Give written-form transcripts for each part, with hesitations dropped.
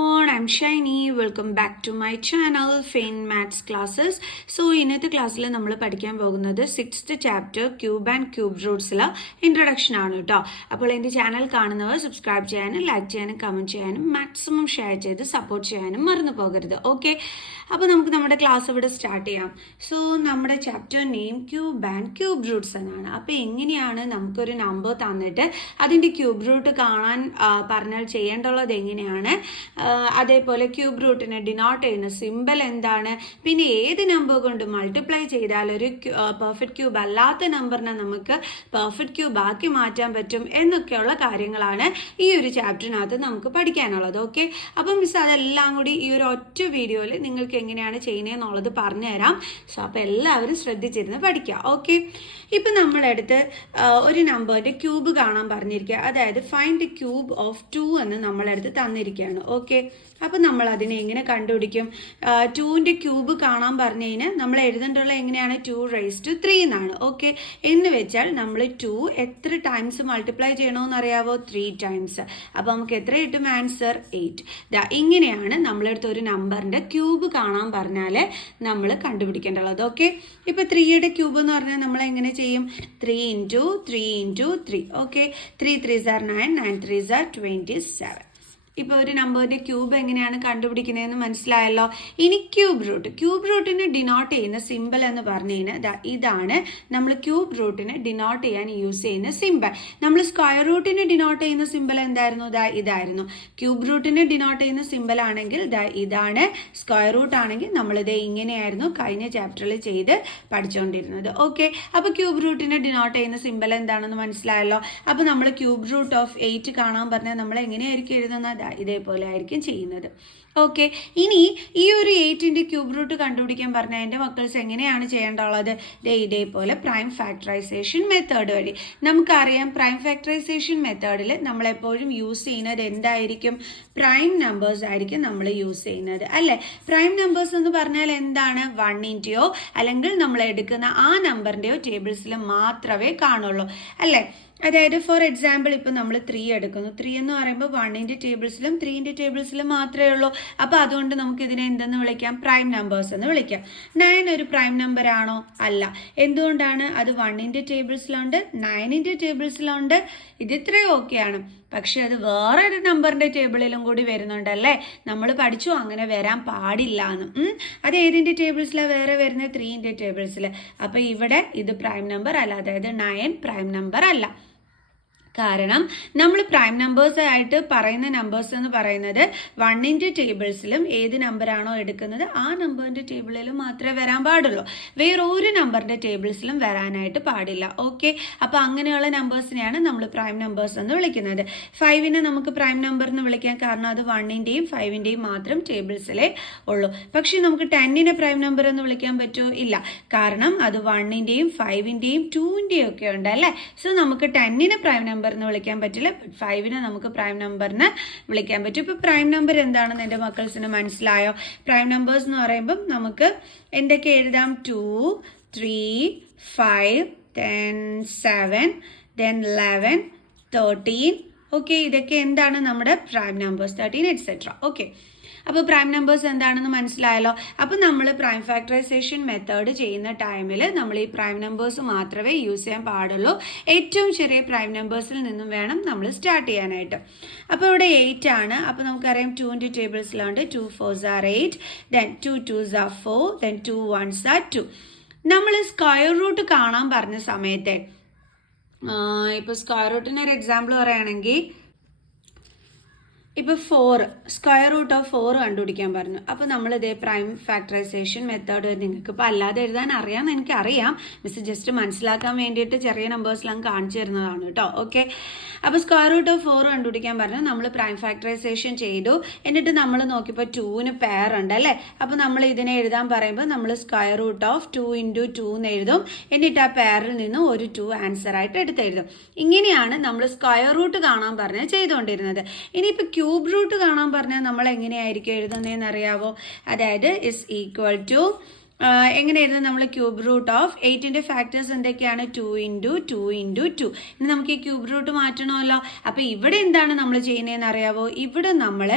everyone, I'm Shiny. Welcome back to my channel, Fain Maths Classes. So, ഇന്നത്തെ ക്ലാസ്സിൽ നമ്മൾ പഠിക്കാൻ പോകുന്നത് 6th chapter cube and cube റൂട്ട്സിലെ ഇൻട്രൊഡക്ഷൻ ആണ് കേട്ടോ. അപ്പോൾ എൻ്റെ ചാനൽ കാണുന്നവർ സബ്സ്ക്രൈബ് ചെയ്യാനും ലൈക്ക് ചെയ്യാനും കമൻറ്റ് ചെയ്യാനും മാക്സിമം ഷെയർ ചെയ്ത് സപ്പോർട്ട് ചെയ്യാനും മറന്നു പോകരുത്. ഓക്കെ, അപ്പോൾ നമുക്ക് നമ്മുടെ ക്ലാസ് ഇവിടെ സ്റ്റാർട്ട് ചെയ്യാം. സോ നമ്മുടെ chapter name cube and cube Roots എന്നാണ്. അപ്പോൾ എങ്ങനെയാണ് നമുക്കൊരു നമ്പർ തന്നിട്ട് അതിൻ്റെ ക്യൂബ് റൂട്ട് കാണാൻ പറഞ്ഞാൽ ചെയ്യേണ്ടുള്ളത് എങ്ങനെയാണ്, അതേപോലെ ക്യൂബ് റൂട്ടിനെ ഡിനോട്ട് ചെയ്യുന്ന സിമ്പിൾ എന്താണ്, പിന്നെ ഏത് നമ്പർ കൊണ്ട് മൾട്ടിപ്ലൈ ചെയ്താൽ ഒരു പെർഫെക്റ്റ് ക്യൂബ് അല്ലാത്ത നമ്പറിനെ നമുക്ക് പെർഫെക്റ്റ് ക്യൂബ് ആക്കി മാറ്റാൻ പറ്റും എന്നൊക്കെയുള്ള കാര്യങ്ങളാണ് ഈ ഒരു ചാപ്റ്ററിനകത്ത് നമുക്ക് പഠിക്കാനുള്ളത്. ഓക്കെ, അപ്പം മിസ് അതെല്ലാം കൂടി ഈ ഒരു ഒറ്റ വീഡിയോയിൽ നിങ്ങൾക്ക് എങ്ങനെയാണ് ചെയ്യുന്നതെന്നുള്ളത് പറഞ്ഞുതരാം. സോ അപ്പോൾ എല്ലാവരും ശ്രദ്ധിച്ചിരുന്ന് പഠിക്കുക. ഓക്കെ, ഇപ്പം നമ്മളെടുത്ത് ഒരു നമ്പറിൻ്റെ ക്യൂബ് കാണാൻ പറഞ്ഞിരിക്കുക, അതായത് ഫൈൻഡ് ദി ക്യൂബ് ഓഫ് 2 എന്ന് നമ്മളെടുത്ത് തന്നിരിക്കുകയാണ്. ഓക്കെ, അപ്പം നമ്മൾ അതിനെ എങ്ങനെ കണ്ടുപിടിക്കും? 2ൻ്റെ ക്യൂബ് കാണാൻ പറഞ്ഞു കഴിഞ്ഞാൽ നമ്മൾ എഴുതേണ്ടുള്ള എങ്ങനെയാണ് 2 raised to 3 എന്നാണ്. ഓക്കെ, എന്ന് വെച്ചാൽ നമ്മൾ 2 എത്ര ടൈംസ് മൾട്ടിപ്ലൈ ചെയ്യണമെന്ന് അറിയാവോ? 3 times. അപ്പോൾ നമുക്ക് എത്ര കിട്ടും ആൻസർ? 8. ഇങ്ങനെയാണ് നമ്മളെടുത്ത് ഒരു നമ്പറിൻ്റെ ക്യൂബ് കാണാൻ പറഞ്ഞാൽ നമ്മൾ കണ്ടുപിടിക്കേണ്ടത്. ഓക്കെ, ഇപ്പോൾ 3യുടെ ക്യൂബ് എന്ന് പറഞ്ഞാൽ നമ്മൾ എങ്ങനെ ചെയ്യും? 3 into 3 into 3. Okay, 3 3s are 9, 9 3s are 27. ഇപ്പോൾ ഒരു നമ്പറിൻ്റെ ക്യൂബ് എങ്ങനെയാണ് കണ്ടുപിടിക്കുന്നതെന്ന് മനസ്സിലായല്ലോ. ഇനി ക്യൂബ് റൂട്ടിനെ ഡിനോട്ട് ചെയ്യുന്ന സിമ്പിൾ എന്ന് പറഞ്ഞു കഴിഞ്ഞാൽ ഇതാണ് നമ്മൾ ക്യൂബ് റൂട്ടിനെ ഡിനോട്ട് ചെയ്യാൻ യൂസ് ചെയ്യുന്ന സിമ്പിൾ. നമ്മൾ സ്ക്വയർ റൂട്ടിനെ ഡിനോട്ട് ചെയ്യുന്ന സിമ്പിൾ എന്തായിരുന്നു? ഇതായിരുന്നു. ക്യൂബ് റൂട്ടിനെ ഡിനോട്ട് ചെയ്യുന്ന സിമ്പിൾ ആണെങ്കിൽ ഇതാണ്. സ്ക്വയർ റൂട്ട് ആണെങ്കിൽ നമ്മളിത് ഇങ്ങനെയായിരുന്നു കഴിഞ്ഞ ചാപ്റ്ററിൽ ചെയ്ത് പഠിച്ചുകൊണ്ടിരുന്നത്. ഓക്കെ, അപ്പോൾ ക്യൂബ് റൂട്ടിനെ ഡിനോട്ട് ചെയ്യുന്ന സിമ്പിൾ എന്താണെന്ന് മനസ്സിലായല്ലോ. അപ്പോൾ നമ്മൾ ക്യൂബ് റൂട്ട് ഓഫ് 8 കാണാൻ പറഞ്ഞാൽ നമ്മൾ എങ്ങനെയായിരിക്കും എഴുതുന്നത്? ഇതേപോലെ ആയിരിക്കും ചെയ്യുന്നത്. ഓക്കെ, ഇനി ഈ ഒരു 8ൻ്റെ ക്യൂബ് റൂട്ട് കണ്ടുപിടിക്കാൻ പറഞ്ഞാൽ എൻ്റെ മക്കൾസ് എങ്ങനെയാണ് ചെയ്യേണ്ടുള്ളത്? ഇതേപോലെ പ്രൈം ഫാക്ടറൈസേഷൻ മെത്തേഡ് വഴി. നമുക്കറിയാം പ്രൈം ഫാക്ടറൈസേഷൻ മെത്തേഡിൽ നമ്മളെപ്പോഴും യൂസ് ചെയ്യുന്നത് എന്തായിരിക്കും? പ്രൈം നമ്പേഴ്സ് ആയിരിക്കും നമ്മൾ യൂസ് ചെയ്യുന്നത്, അല്ലേ? പ്രൈം നമ്പേഴ്സ് എന്ന് പറഞ്ഞാൽ എന്താണ്? 1ൻ്റെയോ അല്ലെങ്കിൽ നമ്മൾ എടുക്കുന്ന ആ നമ്പറിൻ്റെയോ ടേബിൾസിൽ മാത്രമേ കാണുള്ളൂ, അല്ലേ? അതായത് ഫോർ എക്സാമ്പിൾ ഇപ്പോൾ നമ്മൾ 3 എടുക്കുന്നു. 3 എന്ന് പറയുമ്പോൾ 1ൻ്റെ ടേബിൾസിലും 3ൻ്റെ ടേബിൾസിലും മാത്രമേ ഉള്ളൂ. അപ്പോൾ അതുകൊണ്ട് നമുക്ക് ഇതിനെ എന്തെന്ന് വിളിക്കാം? പ്രൈം നമ്പേഴ്സ് എന്ന് വിളിക്കാം. 9 ഒരു പ്രൈം നമ്പർ ആണോ? അല്ല. എന്തുകൊണ്ടാണ്? അത് 1ൻ്റെ ടേബിൾസിലുണ്ട്, 9ൻ്റെ ടേബിൾസിലുണ്ട്. ഇത് ഇത്രയും ഓക്കെയാണ്. പക്ഷെ അത് വേറൊരു നമ്പറിൻ്റെ ടേബിളിലും കൂടി വരുന്നുണ്ടല്ലേ. നമ്മൾ പഠിച്ചു അങ്ങനെ വരാൻ പാടില്ല എന്ന്. അത് ഏതിൻ്റെ ടേബിൾസിലാണ് വേറെ വരുന്നത്? 3ൻ്റെ ടേബിൾസിൽ. അപ്പോൾ ഇവിടെ ഇത് പ്രൈം നമ്പർ അല്ല, അതായത് 9 പ്രൈം നമ്പർ അല്ല. കാരണം നമ്മൾ പ്രൈം നമ്പേഴ്സ് ആയിട്ട് പറയുന്ന നമ്പേഴ്സ് എന്ന് പറയുന്നത് 1ൻ്റെ ടേബിൾസിലും ഏത് നമ്പറാണോ എടുക്കുന്നത് ആ നമ്പറിൻ്റെ ടേബിളിലും മാത്രമേ വരാൻ പാടുള്ളൂ. വേറെ ഒരു നമ്പറിൻ്റെ ടേബിൾസിലും വരാനായിട്ട് പാടില്ല. ഓക്കെ, അപ്പോൾ അങ്ങനെയുള്ള നമ്പേഴ്സിനെയാണ് നമ്മൾ പ്രൈം നമ്പേഴ്സ് എന്ന് വിളിക്കുന്നത്. 5നെ നമുക്ക് പ്രൈം നമ്പർ എന്ന് വിളിക്കാൻ കാരണം അത് 1ൻ്റെയും 5ൻ്റെയും മാത്രം ടേബിൾസിലേ ഉള്ളൂ. പക്ഷേ നമുക്ക് 10നെ പ്രൈം നമ്പർ എന്ന് വിളിക്കാൻ പറ്റുമോ? ഇല്ല, കാരണം അത് 1ൻ്റെയും 5ൻ്റെയും 2ൻ്റെയും ഒക്കെ ഉണ്ട്, അല്ലേ? സോ നമുക്ക് 10നെ പ്രൈം നമ്പർ എന്ന് വിളിക്കാൻ പറ്റില്ല, ബട്ട് 5നെ നമുക്ക് പ്രൈം നമ്പറിന് വിളിക്കാൻ പറ്റും. ഇപ്പോൾ പ്രൈം നമ്പർ എന്താണെന്ന് എൻ്റെ മക്കൾസിന് മനസ്സിലായോ? പ്രൈം നമ്പേഴ്സ് എന്ന് പറയുമ്പം നമുക്ക് എന്തൊക്കെ എഴുതാം? 2 3 5 10 7 then 11 13. ഓക്കെ, ഇതൊക്കെ എന്താണ് നമ്മുടെ പ്രൈം നമ്പേഴ്സ്? 13 etc. ഓക്കെ, അപ്പോൾ പ്രൈം നമ്പേഴ്സ് എന്താണെന്ന് മനസ്സിലായല്ലോ. അപ്പോൾ നമ്മൾ പ്രൈം ഫാക്ടറൈസേഷൻ മെത്തേഡ് ചെയ്യുന്ന ടൈമിൽ നമ്മൾ ഈ പ്രൈം നമ്പേഴ്സ് മാത്രമേ യൂസ് ചെയ്യാൻ പാടുള്ളൂ. ഏറ്റവും ചെറിയ പ്രൈം നമ്പേഴ്സിൽ നിന്നും വേണം നമ്മൾ സ്റ്റാർട്ട് ചെയ്യാനായിട്ട്. അപ്പോൾ ഇവിടെ 8 ആണ്. അപ്പോൾ നമുക്കറിയാം 2ൻ്റെ ടേബിൾസിലുണ്ട്. 2 4s are 8, then 2 2s are 4, then 2 1s are 2. നമ്മൾ സ്ക്വയർ റൂട്ട് കാണാൻ പറഞ്ഞ സമയത്തെ ഇപ്പോൾ സ്ക്വയർ റൂട്ടിന് ഒരു എക്സാമ്പിൾ പറയുകയാണെങ്കിൽ ഇപ്പോൾ 4 സ്ക്വയർ റൂട്ട് ഓഫ് 4 കണ്ടുപിടിക്കാൻ പറഞ്ഞു. അപ്പോൾ നമ്മളിതേ പ്രൈം ഫാക്ടറൈസേഷൻ മെത്തേഡ് നിങ്ങൾക്ക് ഇപ്പോൾ അല്ലാതെ എഴുതാൻ അറിയാമെന്ന് എനിക്കറിയാം. മിസ് ജസ്റ്റ് മനസ്സിലാക്കാൻ വേണ്ടിയിട്ട് ചെറിയ നമ്പേഴ്സിലാണ് കാണിച്ചു തരുന്നതാണ് കേട്ടോ. ഓക്കെ, അപ്പോൾ സ്ക്വയർ റൂട്ട് ഓഫ് 4 കണ്ടുപിടിക്കാൻ പറഞ്ഞു. നമ്മൾ പ്രൈം ഫാക്ടറൈസേഷൻ ചെയ്തു. എന്നിട്ട് നമ്മൾ നോക്കിയപ്പോൾ 2ന് പെയർ ഉണ്ട്, അല്ലേ? അപ്പോൾ നമ്മൾ ഇതിനെ എഴുതാൻ പറയുമ്പോൾ നമ്മൾ സ്ക്വയർ റൂട്ട് ഓഫ് 2 into 2 എന്ന് എഴുതും. എന്നിട്ട് ആ പെയറിൽ നിന്ന് ഒരു 2 ആൻസർ ആയിട്ട് എടുത്തെഴുതും. ഇങ്ങനെയാണ് നമ്മൾ സ്ക്വയർ റൂട്ട് കാണാൻ പറഞ്ഞ് ചെയ്തുകൊണ്ടിരുന്നത്. ഇനിയിപ്പോൾ ക്യൂബ് റൂട്ട് കാണാൻ പറഞ്ഞാൽ നമ്മൾ എങ്ങനെയായിരിക്കും എഴുതുന്നതെന്ന് അറിയാവോ? അതായത് ഇസ് ഈക്വൽ ടു എങ്ങനെയായിരുന്നു നമ്മൾ ക്യൂബ് റൂട്ട് ഓഫ് 8ന്റെ ഫാക്ടേഴ്സ് എന്തൊക്കെയാണ് 2 ഇൻറ്റു 2 ഇൻറ്റു 2. ഇനി നമുക്ക് ഈ ക്യൂബ് റൂട്ട് മാറ്റണമല്ലോ. അപ്പോൾ ഇവിടെ എന്താണ് നമ്മൾ ചെയ്യുന്നതെന്ന് അറിയാവോ? ഇവിടെ നമ്മൾ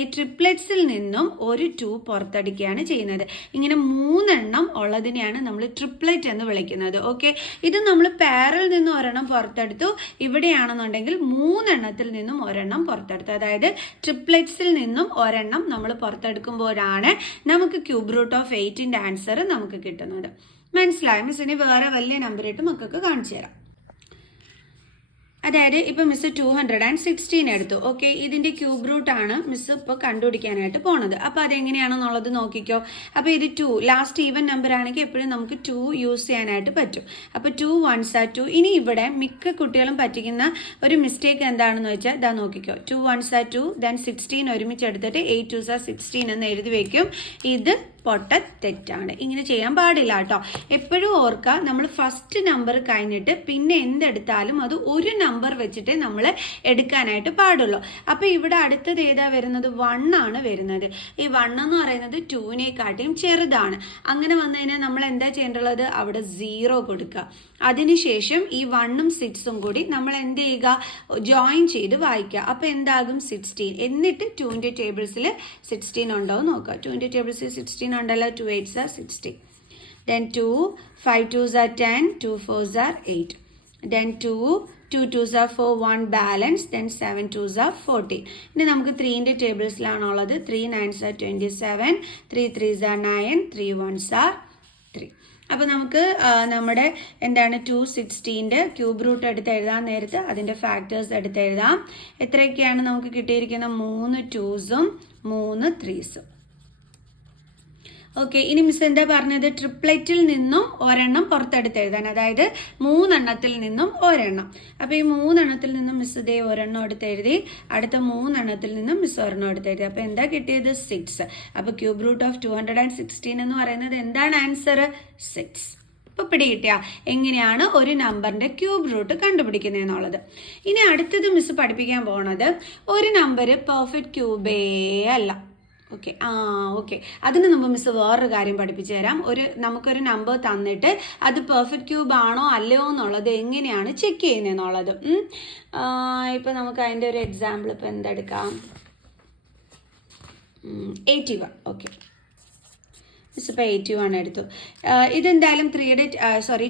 ഈ ട്രിപ്ലെറ്റ്സിൽ നിന്നും ഒരു 2 പുറത്തടിക്കുകയാണ് ചെയ്യുന്നത്. ഇങ്ങനെ 3 എണ്ണം ഉള്ളതിനെയാണ് നമ്മൾ ട്രിപ്ലെറ്റ് എന്ന് വിളിക്കുന്നത്. ഓക്കെ, ഇത് നമ്മൾ പാരൽ നിന്ന് ഒരെണ്ണം പുറത്തെടുത്തു. ഇവിടെയാണെന്നുണ്ടെങ്കിൽ 3 എണ്ണത്തിൽ നിന്നും ഒരെണ്ണം പുറത്തെടുത്തു. അതായത് ട്രിപ്ലെറ്റ്സിൽ നിന്നും ഒരെണ്ണം നമ്മൾ പുറത്തെടുക്കുമ്പോഴാണ് നമുക്ക് ക്യൂബ് റൂട്ട് ഓഫ് 8ന്റെ ആൻസർ നമുക്ക് കിട്ടുന്നത്. മനസ്സിലായോ? മിസ് ഇനി വേറെ വലിയ നമ്പർ ഇട്ട് മക്കൾക്ക് കാണിച്ചു തരാം. അതായത് ഇപ്പം മിസ് 216 എടുത്തു. ഓക്കെ, ഇതിൻ്റെ ക്യൂബ് റൂട്ടാണ് മിസ് ഇപ്പോൾ കണ്ടുപിടിക്കാനായിട്ട് പോണത്. അപ്പോൾ അതെങ്ങനെയാണെന്നുള്ളത് നോക്കിക്കോ. അപ്പോൾ ഇത് 2 ലാസ്റ്റ് ഈവൻ നമ്പർ ആണെങ്കിൽ എപ്പോഴും നമുക്ക് 2 യൂസ് ചെയ്യാനായിട്ട് പറ്റും. അപ്പോൾ 2 1s are 2. ഇനി ഇവിടെ മിക്ക കുട്ടികളും പറ്റിക്കുന്ന ഒരു മിസ്റ്റേക്ക് എന്താണെന്ന് വെച്ചാൽ ഇതാ നോക്കിക്കോ. 2 1s are 2, then 16 ഒരുമിച്ച് എടുത്തിട്ട് 8 2s are 16 എന്ന് എഴുതി വയ്ക്കും. ഇത് പൊട്ട തെറ്റാണ്. ഇങ്ങനെ ചെയ്യാൻ പാടില്ല കേട്ടോ. എപ്പോഴും ഓർക്കുക, നമ്മൾ ഫസ്റ്റ് നമ്പർ കഴിഞ്ഞിട്ട് പിന്നെ എന്തെടുത്താലും അത് ഒരു നമ്പർ വെച്ചിട്ടേ നമ്മൾ എടുക്കാനായിട്ട് പാടുള്ളൂ. അപ്പോൾ ഇവിടെ അടുത്തത് ഏതാ വരുന്നത്? 1 ആണ് വരുന്നത്. ഈ 1 എന്ന് പറയുന്നത് 2നെക്കാട്ടിയും ചെറുതാണ്. അങ്ങനെ വന്നു കഴിഞ്ഞാൽ നമ്മൾ എന്താ ചെയ്യേണ്ടത്? അവിടെ 0 കൊടുക്കുക. അതിനുശേഷം ഈ 1ഉം 6ഉം കൂടി നമ്മൾ എന്ത് ചെയ്യുക? ജോയിൻ ചെയ്ത് വായിക്കുക. അപ്പോൾ എന്താകും? 16. എന്നിട്ട് 2ന്റെ ടേബിൾസിൽ 16 ഉണ്ടോ എന്ന് നോക്കുക. 2ന്റെ ടേബിൾസിൽ 16 ഉണ്ടല്ലോ. 2 8s are 16. Then 2 5 2s are 10, 2 4s are 8. Then 2 2s are 4, 1 balance. Then 7 2s are 14. ഇനി നമുക്ക് 3ന്റെ ടേബിൾസിലാണുള്ളത്. 3 9s are 27, 3 3s are 9, 3 1s are 3. അപ്പോൾ നമുക്ക് നമ്മുടെ എന്താണ് 216ന്റെ ക്യൂബ് റൂട്ട് എടുത്ത് എഴുതാൻ നേരത്ത് അതിൻ്റെ ഫാക്ടേഴ്സ് എടുത്ത് എഴുതാം. എത്രയൊക്കെയാണ് നമുക്ക് കിട്ടിയിരിക്കുന്ന? 3 2സും 3 3സും. ഓക്കെ, ഇനി മിസ് എന്താ പറഞ്ഞത്? ട്രിപ്ലെറ്റിൽ നിന്നും ഒരെണ്ണം പുറത്തെടുത്ത് എഴുതാൻ. അതായത് 3 എണ്ണത്തിൽ നിന്നും ഒരെണ്ണം. അപ്പോൾ ഈ 3 എണ്ണത്തിൽ നിന്നും മിസ് ഇതേ ഒരെണ്ണം എടുത്ത് എഴുതി. അടുത്ത 3 എണ്ണത്തിൽ നിന്നും മിസ് ഒരെണ്ണം എടുത്ത് എഴുതി. അപ്പോൾ എന്താ കിട്ടിയത്? 6. അപ്പോൾ ക്യൂബ് റൂട്ട് ഓഫ് 216 എന്ന് പറയുന്നത് എന്താണ് ആൻസർ? 6. ഇപ്പോൾ പിടികിട്ടിയ എങ്ങനെയാണ് ഒരു നമ്പറിൻ്റെ ക്യൂബ് റൂട്ട് കണ്ടുപിടിക്കുന്നതെന്നുള്ളത്. ഇനി അടുത്തത് മിസ് പഠിപ്പിക്കാൻ പോണത് ഒരു നമ്പർ പെർഫെക്റ്റ് ക്യൂബേ അല്ല. ഓക്കെ, ഓക്കെ, അതിന് മുമ്പ് മിസ് വേറൊരു കാര്യം പഠിപ്പിച്ചു തരാം. നമുക്കൊരു നമ്പർ തന്നിട്ട് അത് പെർഫെക്റ്റ് ക്യൂബ് ആണോ അല്ലയോ എന്നുള്ളത് എങ്ങനെയാണ് ചെക്ക് ചെയ്യുന്നതെന്നുള്ളത്. ഇപ്പം നമുക്ക് അതിൻ്റെ ഒരു എക്സാമ്പിൾ ഇപ്പം എന്തെടുക്കാം? 81. ഓക്കെ, മിസ് ഇപ്പോൾ 81 എടുത്തു. ഇതെന്തായാലും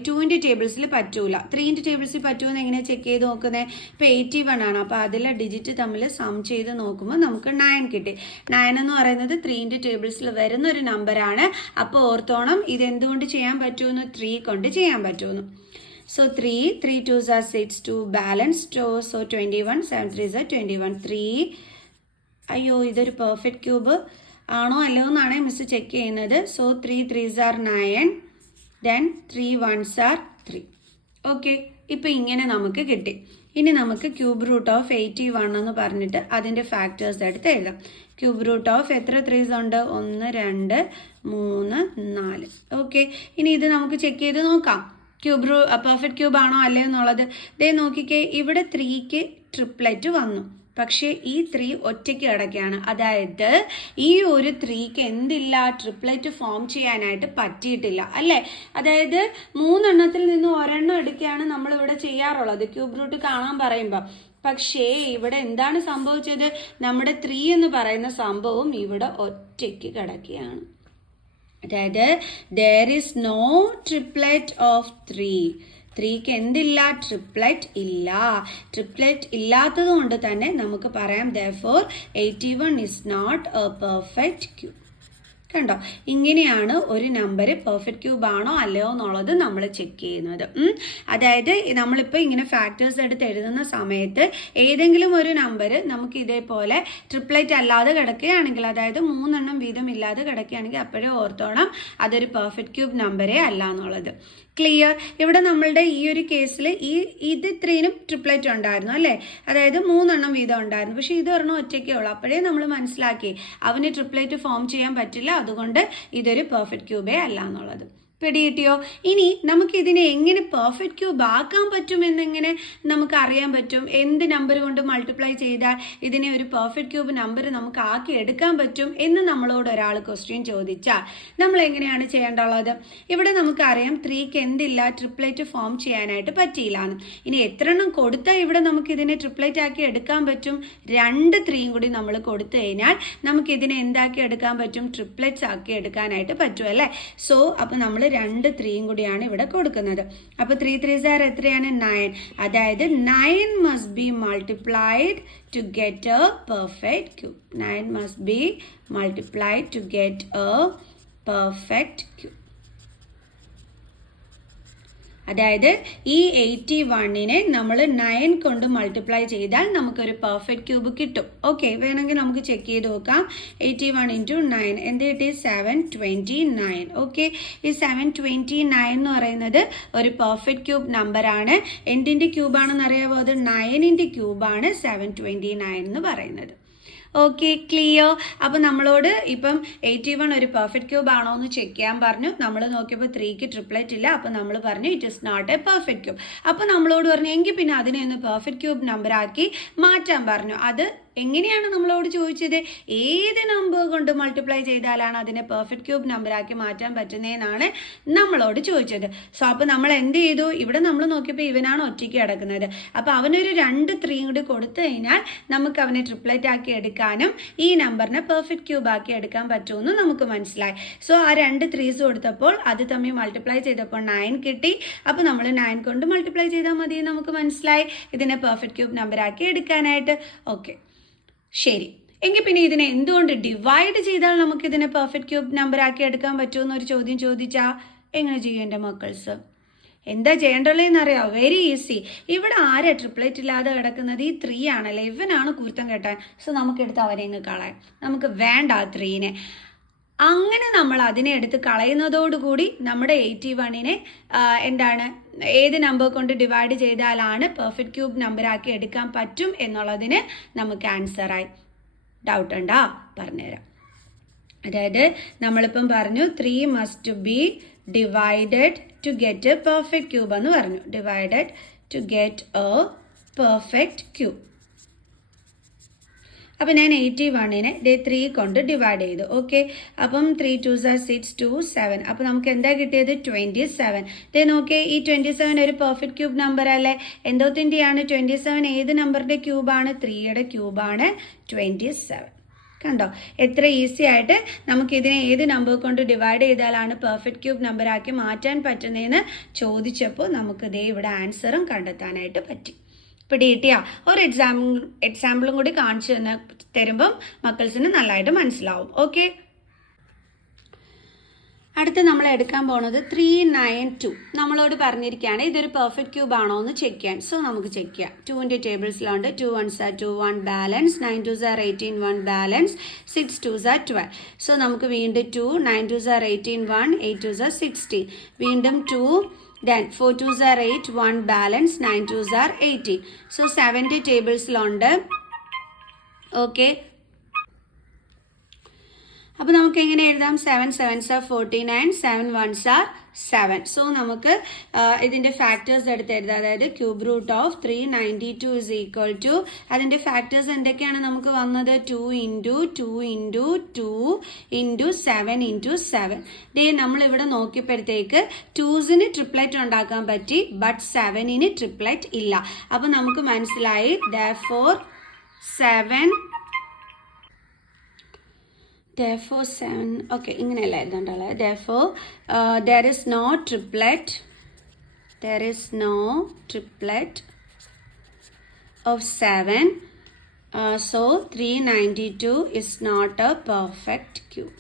2ന്റെ ടേബിൾസിൽ പറ്റൂല. 3ന്റെ ടേബിൾസിൽ പറ്റുമെന്ന് എങ്ങനെയാണ് ചെക്ക് ചെയ്ത് നോക്കുന്നത്? ഇപ്പോൾ 81 ആണ്. അപ്പോൾ അതിലെ ഡിജിറ്റ് തമ്മിൽ സം ചെയ്ത് നോക്കുമ്പോൾ നമുക്ക് 9 കിട്ടി. 9 എന്ന് പറയുന്നത് 3ന്റെ ടേബിൾസിൽ വരുന്ന ഒരു നമ്പറാണ്. അപ്പോൾ ഓർത്തോണം, ഇത് എന്തുകൊണ്ട് ചെയ്യാൻ പറ്റുമെന്ന്? 3 കൊണ്ട് ചെയ്യാൻ പറ്റുമെന്ന്. So 3 2s are 6, 2 balance. So 21, 7 3s are 21. 3 അയ്യോ, ഇതൊരു പെർഫെക്റ്റ് ക്യൂബ് ആണോ അല്ലയോ എന്നാണ് മിസ് ചെക്ക് ചെയ്യുന്നത്. So 3 3s are 9, then 3 1s are 3. Okay, ഇപ്പം ഇങ്ങനെ നമുക്ക് കിട്ടി. ഇനി നമുക്ക് ക്യൂബ് റൂട്ട് ഓഫ് 81 എന്ന് പറഞ്ഞിട്ട് അതിൻ്റെ ഫാക്ടേഴ്സ് എടുത്ത് എഴുതാം. ക്യൂബ് റൂട്ട് ഓഫ് എത്ര 3s ഉണ്ട്? 1 2 3 4. ഓക്കെ, ഇനി ഇത് നമുക്ക് ചെക്ക് ചെയ്ത് നോക്കാം. പെർഫെക്റ്റ് ക്യൂബ് ആണോ അല്ലയോ എന്നുള്ളത്. ദേ നോക്കിക്കേ, ഇവിടെ 3ക്ക് ട്രിപ്ലെറ്റ് വന്നു. പക്ഷേ ഈ 3 ഒറ്റയ്ക്ക് കിടക്കുകയാണ്. അതായത് ഈ ഒരു 3ക്ക് എന്തില്ല? ട്രിപ്ലെറ്റ് ഫോം ചെയ്യാനായിട്ട് പറ്റിയിട്ടില്ല അല്ലേ? അതായത് 3 എണ്ണത്തിൽ നിന്ന് ഒരെണ്ണം എടുക്കുകയാണ് നമ്മളിവിടെ ചെയ്യാറുള്ളത് ക്യൂബ് റൂട്ട് കാണാൻ പറയുമ്പോൾ. പക്ഷേ ഇവിടെ എന്താണ് സംഭവിച്ചത്? നമ്മുടെ 3 എന്ന് പറയുന്ന സംഭവം ഇവിടെ ഒറ്റയ്ക്ക് കിടക്കുകയാണ്. അതായത് there is no triplet of 3. 3ക്ക് എന്തില്ല? ട്രിപ്ലെറ്റ് ഇല്ല. ട്രിപ്ലെറ്റ് ഇല്ലാത്തത് കൊണ്ട് തന്നെ നമുക്ക് പറയാം therefore 81 is not a perfect cube. കണ്ടോ, ഇങ്ങനെയാണ് ഒരു നമ്പർ പെർഫെക്റ്റ് ക്യൂബ് ആണോ അല്ലയോ എന്നുള്ളത് നമ്മൾ ചെക്ക് ചെയ്യുന്നത്. അതായത് നമ്മളിപ്പോൾ ഇങ്ങനെ ഫാക്ടേഴ്സ് എടുത്ത് എഴുതുന്ന സമയത്ത് ഏതെങ്കിലും ഒരു നമ്പർ നമുക്ക് ഇതേപോലെ ട്രിപ്ലെറ്റ് അല്ലാതെ കിടക്കുകയാണെങ്കിൽ, അതായത് 3 എണ്ണം വീതം ഇല്ലാതെ കിടക്കുകയാണെങ്കിൽ അപ്പോഴേ ഓർത്തോണം അതൊരു പെർഫെക്റ്റ് ക്യൂബ് നമ്പറേ അല്ല എന്നുള്ളത്. ക്ലിയർ? ഇവിടെ നമ്മളുടെ ഈ ഒരു കേസിൽ ഇത് 3നും ട്രിപ്ലെറ്റ് ഉണ്ടായിരുന്നു അല്ലേ? അതായത് 3 എണ്ണം വീതം ഉണ്ടായിരുന്നു. പക്ഷേ ഇത് ഒരെണ്ണം ഒറ്റയ്ക്കേ ഉള്ളൂ. അപ്പോഴേ നമ്മൾ മനസ്സിലാക്കി അവന് ട്രിപ്ലെറ്റ് ഫോം ചെയ്യാൻ പറ്റില്ല, അതുകൊണ്ട് ഇതൊരു പെർഫെക്റ്റ് ക്യൂബേ അല്ല എന്നുള്ളത്. പിടികിട്ടിയോ? ഇനി നമുക്ക് ഇതിനെ എങ്ങനെ പെർഫെക്റ്റ് ക്യൂബ് ആക്കാൻ പറ്റുമെന്നെങ്ങനെ നമുക്ക് അറിയാൻ പറ്റും? എന്ത് നമ്പർ കൊണ്ട് മൾട്ടിപ്ലൈ ചെയ്താൽ ഇതിനെ ഒരു പെർഫെക്റ്റ് ക്യൂബ് നമ്പർ നമുക്ക് ആക്കി എടുക്കാൻ പറ്റും എന്ന് നമ്മളോട് ഒരാൾ ക്വസ്റ്റ്യൻ ചോദിച്ചാൽ നമ്മൾ എങ്ങനെയാണ് ചെയ്യേണ്ടുള്ളത്? ഇവിടെ നമുക്കറിയാം 3ക്ക് എന്തില്ല, ട്രിപ്ലെറ്റ് ഫോം ചെയ്യാനായിട്ട് പറ്റിയില്ല എന്ന്. ഇനി എത്ര എണ്ണം കൊടുത്താൽ ഇവിടെ നമുക്ക് ഇതിനെ ട്രിപ്ലെറ്റ് ആക്കി എടുക്കാൻ പറ്റും? 2 3യും കൂടി നമ്മൾ കൊടുത്തു കഴിഞ്ഞാൽ നമുക്ക് ഇതിനെ എന്താക്കി എടുക്കാൻ പറ്റും? ട്രിപ്ലെറ്റ്സ് ആക്കി എടുക്കാനായിട്ട് പറ്റും അല്ലേ? സോ അപ്പോൾ നമ്മൾ 2 3യും കൂടിയാണ് ഇവിടെ കൊടുക്കുന്നത്. അപ്പോൾ 3 3s are എത്രയാണ്? 9. അതായത് 9 must be multiplied to get a perfect cube. 9 must be multiplied to get a perfect cube. അതായത് ഈ 81നെ നമ്മൾ 9 കൊണ്ട് മൾട്ടിപ്ലൈ ചെയ്താൽ നമുക്കൊരു പെർഫെക്റ്റ് ക്യൂബ് കിട്ടും. ഓക്കെ, വേണമെങ്കിൽ നമുക്ക് ചെക്ക് ചെയ്ത് നോക്കാം. 81 into 9 എന്ത് കിട്ടി? 729. ഓക്കെ, ഈ 729 എന്ന് പറയുന്നത് ഒരു പെർഫെക്റ്റ് ക്യൂബ് നമ്പറാണ്. എന്തിൻ്റെ ക്യൂബാണെന്ന് അറിയാമോ? അത് 9ൻ്റെ ക്യൂബാണ് 729 എന്ന് പറയുന്നത്. Okay, clear? അപ്പോൾ നമ്മളോട് ഇപ്പം 81 ഒരു പെർഫെക്റ്റ് ക്യൂബ് ആണോ എന്ന് ചെക്ക് ചെയ്യാൻ പറഞ്ഞു. നമ്മൾ നോക്കിയപ്പോൾ 3ക്ക് ട്രിപ്ലെറ്റ് ഇല്ല. അപ്പോൾ നമ്മൾ പറഞ്ഞു it is not a perfect cube. അപ്പോൾ നമ്മളോട് പറഞ്ഞു എങ്കിൽ പിന്നെ അതിനെ ഒന്ന് പെർഫെക്റ്റ് ക്യൂബ് നമ്പറാക്കി മാറ്റാൻ പറഞ്ഞു. അത് എങ്ങനെയാണ് നമ്മളോട് ചോദിച്ചത്? ഏത് നമ്പർ കൊണ്ട് മൾട്ടിപ്ലൈ ചെയ്താലാണ് അതിനെ പെർഫെക്റ്റ് ക്യൂബ് നമ്പറാക്കി മാറ്റാൻ പറ്റുന്നതെന്നാണ് നമ്മളോട് ചോദിച്ചത്. സോ അപ്പോൾ നമ്മൾ എന്ത് ചെയ്തു? ഇവിടെ നമ്മൾ നോക്കിയപ്പോൾ ഇവനാണ് ഒറ്റയ്ക്ക് കിടക്കുന്നത്. അപ്പോൾ അവനൊരു 2 3യും കൂടി കൊടുത്തു കഴിഞ്ഞാൽ നമുക്ക് അവനെ ട്രിപ്ലെറ്റ് ആക്കി എടുക്കാനും ഈ നമ്പറിനെ പെർഫെക്റ്റ് ക്യൂബ് ആക്കി എടുക്കാൻ പറ്റുമെന്ന് നമുക്ക് മനസ്സിലായി. സോ ആ 2 3s കൊടുത്തപ്പോൾ അത് തമ്മിൽ മൾട്ടിപ്ലൈ ചെയ്തപ്പോൾ 9 കിട്ടി. അപ്പോൾ നമ്മൾ 9 കൊണ്ട് മൾട്ടിപ്ലൈ ചെയ്താൽ മതി നമുക്ക് മനസ്സിലായി ഇതിനെ പെർഫെക്റ്റ് ക്യൂബ് നമ്പറാക്കി എടുക്കാനായിട്ട്. ഓക്കെ, ശരി. എങ്കിൽ പിന്നെ ഇതിനെ എന്തുകൊണ്ട് ഡിവൈഡ് ചെയ്താൽ നമുക്ക് ഇതിനെ പെർഫെക്റ്റ് ക്യൂബ് നമ്പർ ആക്കി എടുക്കാൻ പറ്റുമെന്നൊരു ചോദ്യം ചോദിച്ചാൽ എങ്ങനെ ചെയ്യും എൻ്റെ മക്കൾസ്? എന്താ ചെയ്യേണ്ടതെന്ന് അറിയാമോ? Very easy. ഇവിടെ ആരാ ട്രിപ്ലെറ്റ് ഇല്ലാതെ കിടക്കുന്നത്? ഈ 3 ആണല്ലേ. ഇവനാണ് കുരുത്തം കെട്ടാൻ. സോ നമുക്കെടുത്ത് അവനെ ഇങ്ങ് കളയാം. നമുക്ക് വേണ്ട ആ 3നെ. അങ്ങനെ നമ്മൾ അതിനെ എടുത്ത് കളയുന്നതോടുകൂടി നമ്മുടെ 81നെ എന്താണ്, ഏത് നമ്പർ കൊണ്ട് ഡിവൈഡ് ചെയ്താലാണ് പെർഫെക്റ്റ് ക്യൂബ് നമ്പറാക്കി എടുക്കാൻ പറ്റും എന്നുള്ളതിന് നമുക്ക് ആൻസറായി. ഡൗട്ട് ഉണ്ടോ? പറഞ്ഞുതരാം. അതായത് നമ്മളിപ്പം പറഞ്ഞു 3 must be divided to get a perfect cube എന്ന് പറഞ്ഞു. Divided to get a perfect cube. അപ്പോൾ ഞാൻ 81നെ 3 കൊണ്ട് ഡിവൈഡ് ചെയ്തു. ഓക്കെ, അപ്പം 3 2s are 6 2 7. അപ്പോൾ നമുക്ക് എന്താ കിട്ടിയത്? 27. ദേ നോക്കിയേ, ഈ 27 ഒരു പെർഫെക്റ്റ് ക്യൂബ് നമ്പർ അല്ലേ? എന്തോത്തിൻ്റെയാണ് 27? ഏത് നമ്പറിൻ്റെ ക്യൂബാണ്? 3യുടെ ക്യൂബാണ് 27. കണ്ടോ എത്ര ഈസി ആയിട്ട് നമുക്കിതിനെ ഏത് നമ്പർ കൊണ്ട് ഡിവൈഡ് ചെയ്താലാണ് പെർഫെക്റ്റ് ക്യൂബ് നമ്പറാക്കി മാറ്റാൻ പറ്റുന്നതെന്ന് ചോദിച്ചപ്പോൾ നമുക്ക് ദേ ഇവിടെ ആൻസറും കണ്ടെത്താനായിട്ട് പറ്റി. പിടികിട്ടിയ ഒരു എക്സാമ്പിളും കൂടി കാണിച്ചു തരുമ്പം മക്കൾസിന് നല്ലതായിട്ട് മനസ്സിലാവും. ഓക്കെ, അടുത്ത് നമ്മൾ എടുക്കാൻ പോകുന്നത് 392. നമ്മളോട് പറഞ്ഞിരിക്കുകയാണ് ഇതൊരു പെർഫെക്റ്റ് ക്യൂബ് ആണോ എന്ന് ചെക്ക് ചെയ്യാൻ. സോ നമുക്ക് ചെക്ക് ചെയ്യാം. 2ൻ്റെ ടേബിൾസിലുണ്ട് 2 1s are 2 1 balance, 9 2s are 18 1 balance, 6 2s are 12. So നമുക്ക് വീണ്ടും 2 9 2s are 18 1 8 2s are 16. വീണ്ടും 2 then 4 2s are 8 1 balance, 9 2s are 18. So 7ൻ്റെ ടേബിൾസിലുണ്ട്. Okay, അപ്പോൾ നമുക്ക് എങ്ങനെ എഴുതാം? 7 7s are 49 7 1s are 7. So നമുക്ക് ഇതിൻ്റെ ഫാക്ടേഴ്സ് എടുത്ത് എഴുതാം. അതായത് cube root of 392 is equal to അതിൻ്റെ ഫാക്ടേഴ്സ് എന്തൊക്കെയാണ് നമുക്ക് വന്നത്? 2 ഇൻറ്റു 2 ഇൻറ്റു 2 ഇൻറ്റു 7 ഇൻറ്റു 7. ദേ നമ്മളിവിടെ നോക്കിയപ്പോഴത്തേക്ക് 2സിന് ട്രിപ്ലെറ്റ് ഉണ്ടാക്കാൻ പറ്റി, ബട്ട് 7ന് ട്രിപ്ലെറ്റ് ഇല്ല. അപ്പോൾ നമുക്ക് മനസ്സിലായി therefore 7 ഓക്കെ ഇങ്ങനെയല്ല എഴുതേണ്ടത്. therefore there is no triplet of 7. So 392 is not a perfect cube.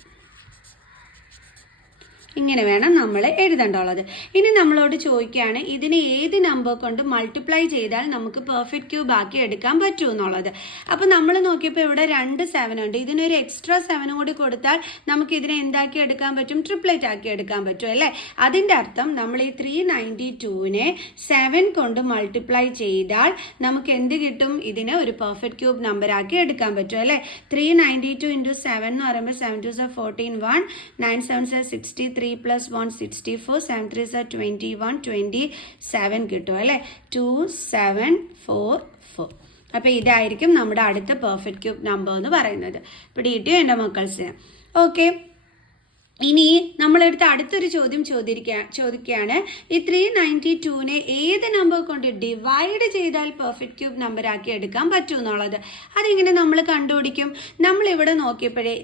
ഇങ്ങനെ വേണം നമ്മൾ എഴുതേണ്ടുള്ളത്. ഇനി നമ്മളോട് ചോദിക്കുകയാണ് ഇതിനെ ഏത് നമ്പർ കൊണ്ട് മൾട്ടിപ്ലൈ ചെയ്താൽ നമുക്ക് പെർഫെക്റ്റ് ക്യൂബ് ആക്കി എടുക്കാൻ പറ്റും എന്നുള്ളത്. അപ്പോൾ നമ്മൾ നോക്കിയപ്പോൾ ഇവിടെ 2 7 ഉണ്ട്. ഇതിനൊരു എക്സ്ട്രാ 7 കൂടി കൊടുത്താൽ നമുക്ക് ഇതിനെ എന്താക്കി എടുക്കാൻ പറ്റും? ട്രിപ്ലെറ്റ് ആക്കി എടുക്കാൻ പറ്റും അല്ലേ? അതിൻ്റെ അർത്ഥം നമ്മൾ ഈ 392നെ 7 കൊണ്ട് മൾട്ടിപ്ലൈ ചെയ്താൽ നമുക്ക് എന്ത് കിട്ടും? ഇതിനെ ഒരു പെർഫെക്റ്റ് ക്യൂബ് നമ്പർ ആക്കി എടുക്കാൻ പറ്റും അല്ലേ? 392 ഇൻറ്റു 7 എന്ന് പറയുമ്പോൾ 7 2s are 14 1 9 7s are 63 3 + 1 64, 7 3 are 21, 27 കിട്ടും അല്ലേ. 2744. അപ്പോൾ ഇതായിരിക്കും നമ്മുടെ അടുത്ത പെർഫെക്റ്റ് ക്യൂബ് നമ്പർ എന്ന് പറയുന്നത്. പിടികിട്ടിയോ എൻ്റെ മക്കൾസിന്? ഓക്കെ, ഇനി നമ്മളെടുത്ത് അടുത്തൊരു ചോദ്യം ചോദിക്കുകയാണ്, ഈ 392നെ ഏത് നമ്പർ കൊണ്ട് ഡിവൈഡ് ചെയ്താൽ പെർഫെക്റ്റ് ക്യൂബ് നമ്പർ ആക്കി എടുക്കാൻ പറ്റും എന്നുള്ളത്. അതിങ്ങനെ നമ്മൾ കണ്ടുപിടിക്കും. നമ്മളിവിടെ നോക്കിയപ്പോഴേ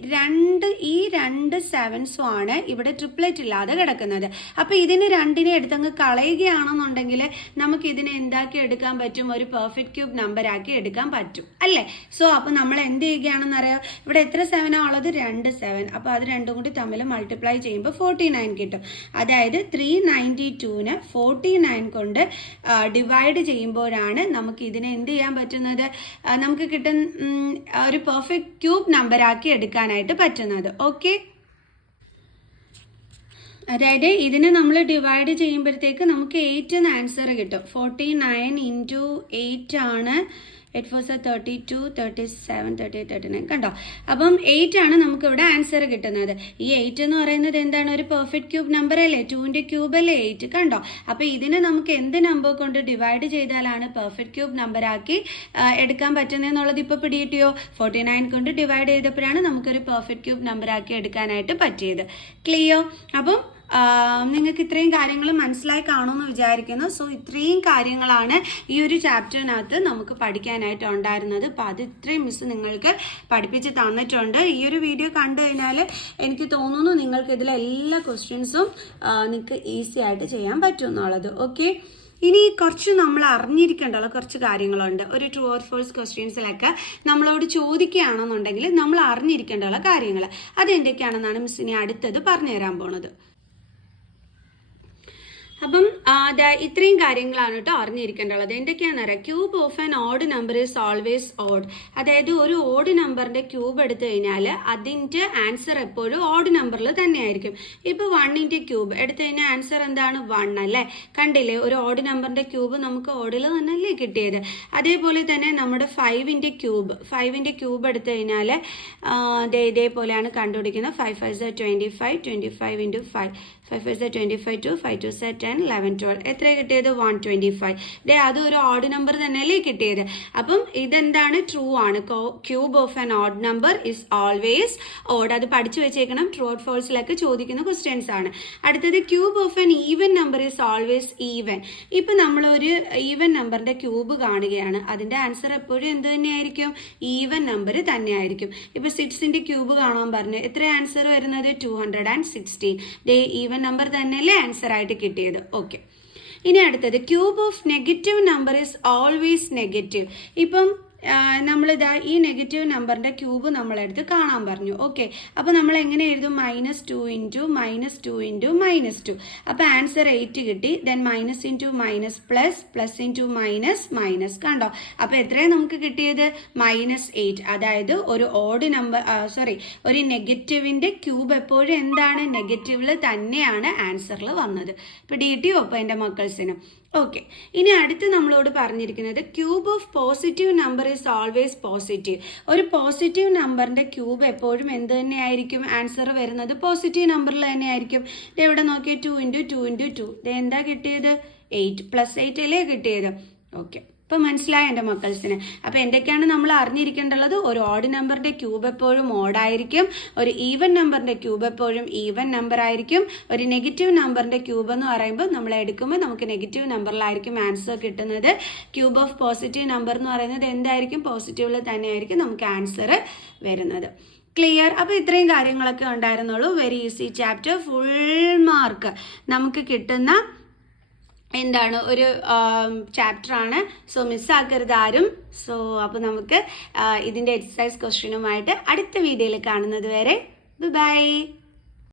ഈ രണ്ട് സെവൻസും ആണ് ഇവിടെ ട്രിപ്ലെറ്റ് ഇല്ലാതെ കിടക്കുന്നത്. അപ്പോൾ ഇതിന് രണ്ടിനെ എടുത്തങ്ങ് കളയുകയാണെന്നുണ്ടെങ്കിൽ നമുക്ക് ഇതിനെ എന്താക്കി എടുക്കാൻ പറ്റും? ഒരു പെർഫെക്റ്റ് ക്യൂബ് നമ്പർ ആക്കി എടുക്കാൻ പറ്റും അല്ലേ. സോ അപ്പോൾ നമ്മൾ എന്ത് ചെയ്യുകയാണെന്ന് അറിയാം, ഇവിടെ എത്ര സെവനാണ് ഉള്ളത്? 2 7. അപ്പോൾ അത് രണ്ടും കൂടി തമ്മിൽ മൾട്ടിപ്ലൈ ചെയ്യുമ്പോൾ 49 കിട്ടും. അതായത് 392നെ 49 കൊണ്ട് ഡിവൈഡ് ചെയ്യുമ്പോഴാണ് നമുക്ക് ഇതിനെ എന്ത് ചെയ്യാൻ പറ്റുന്നത്? നമുക്ക് കിട്ടുന്ന ഒരു പെർഫെക്റ്റ് ക്യൂബ് നമ്പർ ആക്കി എടുക്കാനായിട്ട് പറ്റുന്നത്. ഓക്കെ, അതായത് ഇതിനെ നമ്മൾ ഡിവൈഡ് ചെയ്യുമ്പോഴത്തേക്ക് നമുക്ക് 8 എന്ന് ആൻസർ കിട്ടും. 49 × 8 ആണ്. 8 4 32, 37, 38, 39 കണ്ടോ. അപ്പം 8 ആണ് നമുക്ക് ഇവിടെ ആൻസർ കിട്ടുന്നത്. ഈ 8 എന്ന് പറയുന്നത് എന്താണ്? ഒരു പെർഫെക്റ്റ് ക്യൂബ് നമ്പർ അല്ലേ. 2ന്റെ ക്യൂബ് അല്ലേ 8, കണ്ടോ. അപ്പോൾ ഇതിനെ നമുക്ക് എന്ത് നമ്പർ കൊണ്ട് ഡിവൈഡ് ചെയ്താലാണ് പെർഫെക്റ്റ് ക്യൂബ് നമ്പർ ആക്കി എടുക്കാൻ പറ്റുന്നതെന്നുള്ളത് ഇപ്പോൾ പിടികിട്ടിയോ? 49 കൊണ്ട് ഡിവൈഡ് ചെയ്തപ്പോഴാണ് നമുക്കൊരു പെർഫെക്റ്റ് ക്യൂബ് നമ്പർ ആക്കി എടുക്കാനായിട്ട് പറ്റിയത്. ക്ലിയർ? അപ്പം നിങ്ങൾക്ക് ഇത്രയും കാര്യങ്ങൾ മനസ്സിലായി കാണുമെന്ന് വിചാരിക്കുന്നു. സോ ഇത്രയും കാര്യങ്ങളാണ് ഈ ഒരു ചാപ്റ്ററിനകത്ത് നമുക്ക് പഠിക്കാനായിട്ട് ഉണ്ടായിരുന്നത്. അപ്പോൾ അത് ഇത്രയും മിസ് നിങ്ങൾക്ക് പഠിപ്പിച്ച് തന്നിട്ടുണ്ട്. ഈ ഒരു വീഡിയോ കണ്ടു കഴിഞ്ഞാൽ എനിക്ക് തോന്നുന്നു നിങ്ങൾക്ക് ഇതിലെ എല്ലാ ക്വസ്റ്റ്യൻസും നിങ്ങൾക്ക് ഈസി ആയിട്ട് ചെയ്യാൻ പറ്റും എന്നുള്ളത്. ഓക്കെ, ഇനി കുറച്ച് നമ്മൾ അറിഞ്ഞിരിക്കേണ്ടുള്ള കുറച്ച് കാര്യങ്ങളുണ്ട്. ഒരു ട്രൂ ഓർ ഫോൾസ് ക്വസ്റ്റ്യൻസിലൊക്കെ നമ്മളോട് ചോദിക്കുകയാണെന്നുണ്ടെങ്കിൽ നമ്മൾ അറിഞ്ഞിരിക്കേണ്ടുള്ള കാര്യങ്ങൾ അതെന്തൊക്കെയാണെന്നാണ് മിസ്സിനെ അടുത്തത് പറഞ്ഞു തരാൻ പോണത്. അപ്പം ഇത്രയും കാര്യങ്ങളാണ് കേട്ടോ അറിഞ്ഞിരിക്കേണ്ടത്. എന്തൊക്കെയാണെന്ന് അറിയാം. Cube of an odd number is always odd. അതായത് ഒരു ഓഡ് നമ്പറിന്റെ ക്യൂബ് എടുത്തു കഴിഞ്ഞാൽ അതിൻ്റെ ആൻസർ എപ്പോഴും ഓഡ് നമ്പറിൽ തന്നെയായിരിക്കും. ഇപ്പോൾ 1ന്റെ ക്യൂബ് എടുത്തു കഴിഞ്ഞാൽ ആൻസർ എന്താണ്? 1 അല്ലേ. കണ്ടില്ലേ, ഒരു ഓഡ് നമ്പറിന്റെ ക്യൂബ് നമുക്ക് ഓഡിൽ തന്നെയല്ലേ കിട്ടിയത്. അതേപോലെ തന്നെ നമ്മുടെ 5ന്റെ ക്യൂബ് എടുത്തു കഴിഞ്ഞാൽ ഇതേപോലെയാണ് കണ്ടുപിടിക്കുന്നത്. 5 5 25, 25 × 5, 5 5 25, 2 5 2 10 11 12. എത്ര കിട്ടിയത്? 125. അത് ഒരു ഓഡ് നമ്പർ തന്നെയല്ലേ കിട്ടിയത്. അപ്പം ഇതെന്താണ്? ട്രൂ ആണ്. Cube of an odd number is always odd. അത് പഠിച്ചു വെച്ചേക്കണം. ട്രൂ ഓർ ഫോൾസിലൊക്കെ ചോദിക്കുന്ന ക്വസ്റ്റ്യൻസ് ആണ്. അടുത്തത് cube of an even number is always even. ഇപ്പം നമ്മളൊരു ഈവൻ നമ്പറിന്റെ ക്യൂബ് കാണുകയാണ്. അതിന്റെ ആൻസർ എപ്പോഴും എന്ത് തന്നെയായിരിക്കും? ഈവൻ നമ്പർ തന്നെയായിരിക്കും. ഇപ്പൊ 6ന്റെ ക്യൂബ് കാണാൻ പറഞ്ഞു. എത്ര ആൻസർ വരുന്നത്? 216. ഈവൻ നമ്പർ തന്നെയല്ലേ ആൻസർ ആയിട്ട് കിട്ടിയത്. ഓക്കെ, ഇനി അടുത്തത് cube of negative number is always negative. ഇപ്പം നമ്മളിതാ ഈ നെഗറ്റീവ് നമ്പറിന്റെ ക്യൂബ് നമ്മളെടുത്ത് കാണാൻ പറഞ്ഞു. ഓക്കെ, അപ്പോൾ നമ്മൾ എങ്ങനെ എഴുതും? -2 × -2 × -2. അപ്പോൾ ആൻസർ 8 കിട്ടി. ദെൻ -× -, ++, - കണ്ടോ. അപ്പോൾ എത്രയാണ് നമുക്ക് കിട്ടിയത്? -8. അതായത് ഒരു ഓഡ് നമ്പർ ഒരു നെഗറ്റീവിന്റെ ക്യൂബ് എപ്പോഴും എന്താണ്? നെഗറ്റീവിൽ തന്നെയാണ് ആൻസറിൽ വന്നത്. പിടികിട്ടിയോ അപ്പോൾ എൻ്റെ മക്കൾസിന്? ഓക്കെ, ഇനി അടുത്ത് നമ്മളോട് പറഞ്ഞിരിക്കുന്നത് cube of positive number is always positive. ഒരു പോസിറ്റീവ് നമ്പറിന്റെ ക്യൂബ് എപ്പോഴും എന്ത് തന്നെയായിരിക്കും? ആൻസർ വരുന്നത് പോസിറ്റീവ് നമ്പറിൽ തന്നെയായിരിക്കും. ഇവിടെ നോക്കിയാൽ 2 × 2 × 2. എന്താ കിട്ടിയത്? 8 +8 അല്ലേ കിട്ടിയത്. ഓക്കെ, ഇപ്പം മനസ്സിലായ എൻ്റെ മക്കൾസിന്? അപ്പോൾ എന്തൊക്കെയാണ് നമ്മൾ അറിഞ്ഞിരിക്കേണ്ടത്? ഒരു ഓഡ് നമ്പറിന്റെ ക്യൂബ് എപ്പോഴും ഓഡായിരിക്കും. ഒരു ഈവൻ നമ്പറിന്റെ ക്യൂബ് എപ്പോഴും ഈവൻ നമ്പർ ആയിരിക്കും. ഒരു നെഗറ്റീവ് നമ്പറിന്റെ ക്യൂബ് എന്ന് പറയുമ്പോൾ നമ്മൾ എടുക്കുമ്പോൾ നമുക്ക് നെഗറ്റീവ് നമ്പറിലായിരിക്കും ആൻസർ കിട്ടുന്നത്. ക്യൂബ് ഓഫ് പോസിറ്റീവ് നമ്പർ എന്ന് പറയുന്നത് എന്തായിരിക്കും? പോസിറ്റീവിൽ തന്നെയായിരിക്കും നമുക്ക് ആൻസർ വരുന്നത്. ക്ലിയർ? അപ്പോൾ ഇത്രയും കാര്യങ്ങളൊക്കെ ഉണ്ടായിരുന്നുള്ളൂ. Very easy chapter. Full mark നമുക്ക് കിട്ടുന്ന എന്താണ് ഒരു ചാപ്റ്ററാണ്. സോ മിസ്സാക്കരുത് ആരും. സോ അപ്പോൾ നമുക്ക് ഇതിൻ്റെ എക്സസൈസ് ക്വസ്റ്റ്യനുമായിട്ട് അടുത്ത വീഡിയോയിൽ കാണുന്നത് വരെ ബൈ.